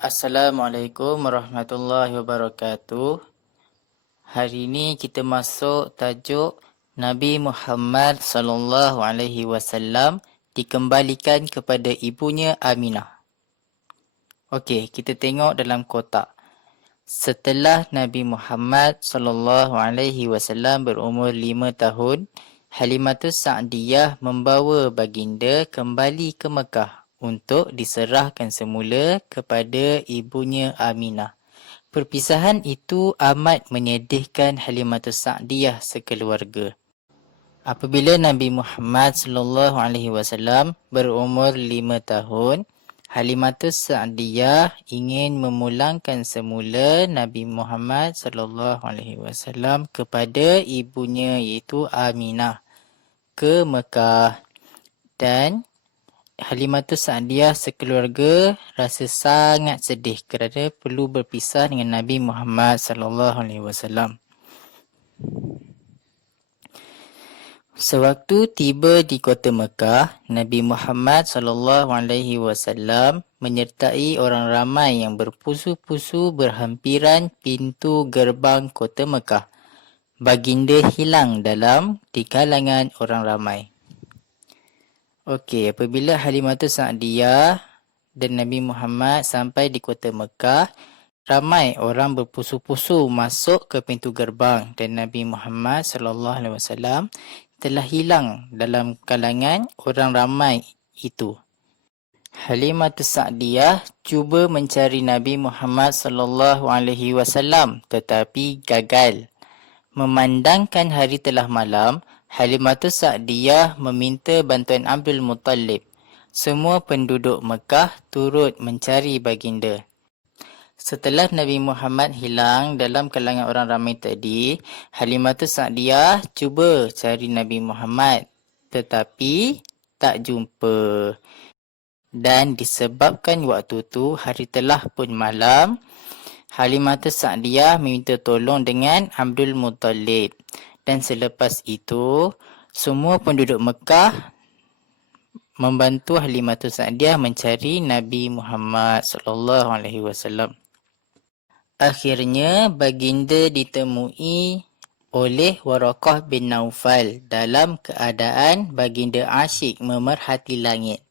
Assalamualaikum warahmatullahi wabarakatuh. Hari ini kita masuk tajuk Nabi Muhammad sallallahu alaihi wasallam dikembalikan kepada ibunya Aminah. Okey, kita tengok dalam kotak. Setelah Nabi Muhammad sallallahu alaihi wasallam berumur 5 tahun, Halimatus Sa'diyah membawa baginda kembali ke Mekah untuk diserahkan semula kepada ibunya Aminah. Perpisahan itu amat menyedihkan Halimatus Sa'diyah sekeluarga. Apabila Nabi Muhammad sallallahu alaihi wasallam berumur 5 tahun, Halimatus Sa'diyah ingin memulangkan semula Nabi Muhammad sallallahu alaihi wasallam kepada ibunya iaitu Aminah ke Mekah, dan Halimatus Sa'diyah sekeluarga rasa sangat sedih kerana perlu berpisah dengan Nabi Muhammad sallallahu alaihi wasallam. Sewaktu tiba di kota Mekah, Nabi Muhammad sallallahu alaihi wasallam menyertai orang ramai yang berpusu-pusu berhampiran pintu gerbang kota Mekah. Baginda hilang di kalangan orang ramai. Okey, apabila Halimatus Sa'diyah dan Nabi Muhammad sampai di kota Mekah, ramai orang berpusu-pusu masuk ke pintu gerbang dan Nabi Muhammad sallallahu alaihi wasallam telah hilang dalam kalangan orang ramai itu. Halimatus Sa'diyah cuba mencari Nabi Muhammad sallallahu alaihi wasallam tetapi gagal. Memandangkan hari telah malam, Halimatus Sa'diyah meminta bantuan Abdul Muttalib. Semua penduduk Mekah turut mencari baginda. Setelah Nabi Muhammad hilang dalam kalangan orang ramai tadi, Halimatus Sa'diyah cuba cari Nabi Muhammad tetapi tak jumpa. Dan disebabkan waktu tu hari telah pun malam, Halimatus Sa'diyah meminta tolong dengan Abdul Muttalib. Dan selepas itu, semua penduduk Mekah membantu Halimatus Sa'diyah mencari Nabi Muhammad sallallahu alaihi wasallam. Akhirnya baginda ditemui oleh Waraqah bin Naufal dalam keadaan baginda asyik memerhati langit.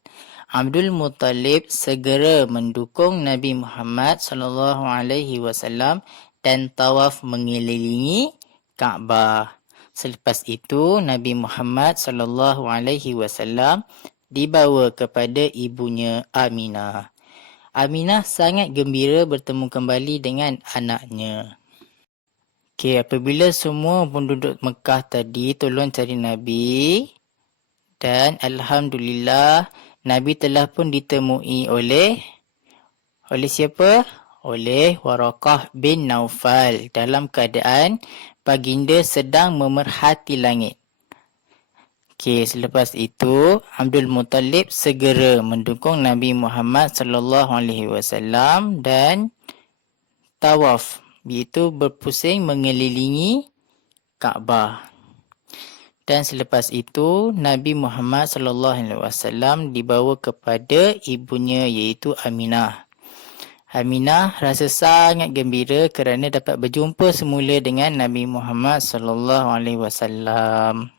Abdul Muttalib segera mendukung Nabi Muhammad sallallahu alaihi wasallam dan tawaf mengelilingi Kaabah. Selepas itu Nabi Muhammad sallallahu alaihi wasallam dibawa kepada ibunya Aminah. Aminah sangat gembira bertemu kembali dengan anaknya. Okey, apabila semua penduduk Mekah tadi tolong cari Nabi, dan alhamdulillah Nabi telah pun ditemui oleh siapa? Oleh Waraqah bin Naufal dalam keadaan baginda sedang memerhati langit. Okey, selepas itu Abdul Muttalib segera mendukung Nabi Muhammad sallallahu alaihi wasallam dan tawaf, iaitu berpusing mengelilingi Kaabah. Dan selepas itu Nabi Muhammad sallallahu alaihi wasallam dibawa kepada ibunya iaitu Aminah. Aminah rasa sangat gembira kerana dapat berjumpa semula dengan Nabi Muhammad sallallahu alaihi wasallam.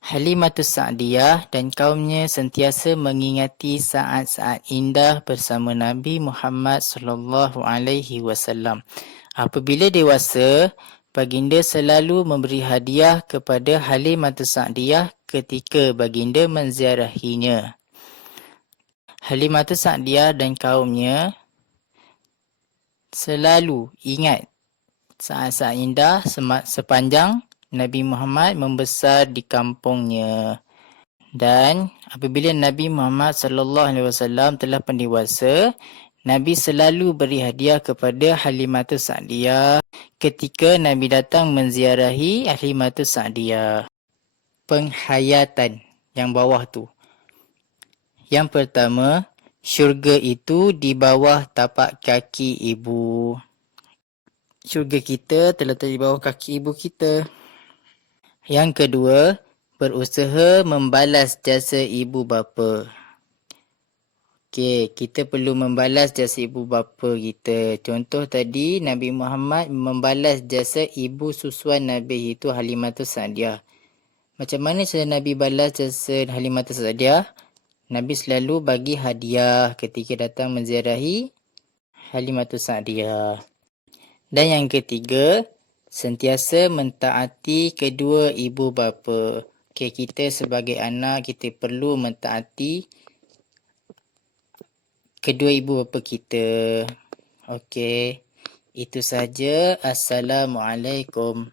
Halimatus Sa'diyah dan kaumnya sentiasa mengingati saat-saat indah bersama Nabi Muhammad sallallahu alaihi wasallam. Apabila dewasa, baginda selalu memberi hadiah kepada Halimatus Sa'diyah ketika baginda menziarahinya. Halimatus Sa'diyah dan kaumnya selalu ingat saat-saat indah sepanjang Nabi Muhammad membesar di kampungnya. Dan apabila Nabi Muhammad sallallahu alaihi wasallam telah pun dewasa, Nabi selalu beri hadiah kepada Halimatus Sa'diyah ketika Nabi datang menziarahi Halimatus Sa'diyah. Penghayatan yang bawah tu. Yang pertama, syurga itu di bawah tapak kaki ibu. Syurga kita terletak di bawah kaki ibu kita. Yang kedua, berusaha membalas jasa ibu bapa. Okey, kita perlu membalas jasa ibu bapa kita. Contoh tadi, Nabi Muhammad membalas jasa ibu susuan Nabi itu Halimatus Sa'diyah. Macam mana cara Nabi balas jasa Halimatus Sa'diyah? Nabi selalu bagi hadiah ketika datang menziarahi Halimatus Sa'diyah. Dan yang ketiga, sentiasa mentaati kedua ibu bapa. Okey, kita sebagai anak, kita perlu mentaati kedua ibu bapa kita. Okey, itu saja. Assalamualaikum.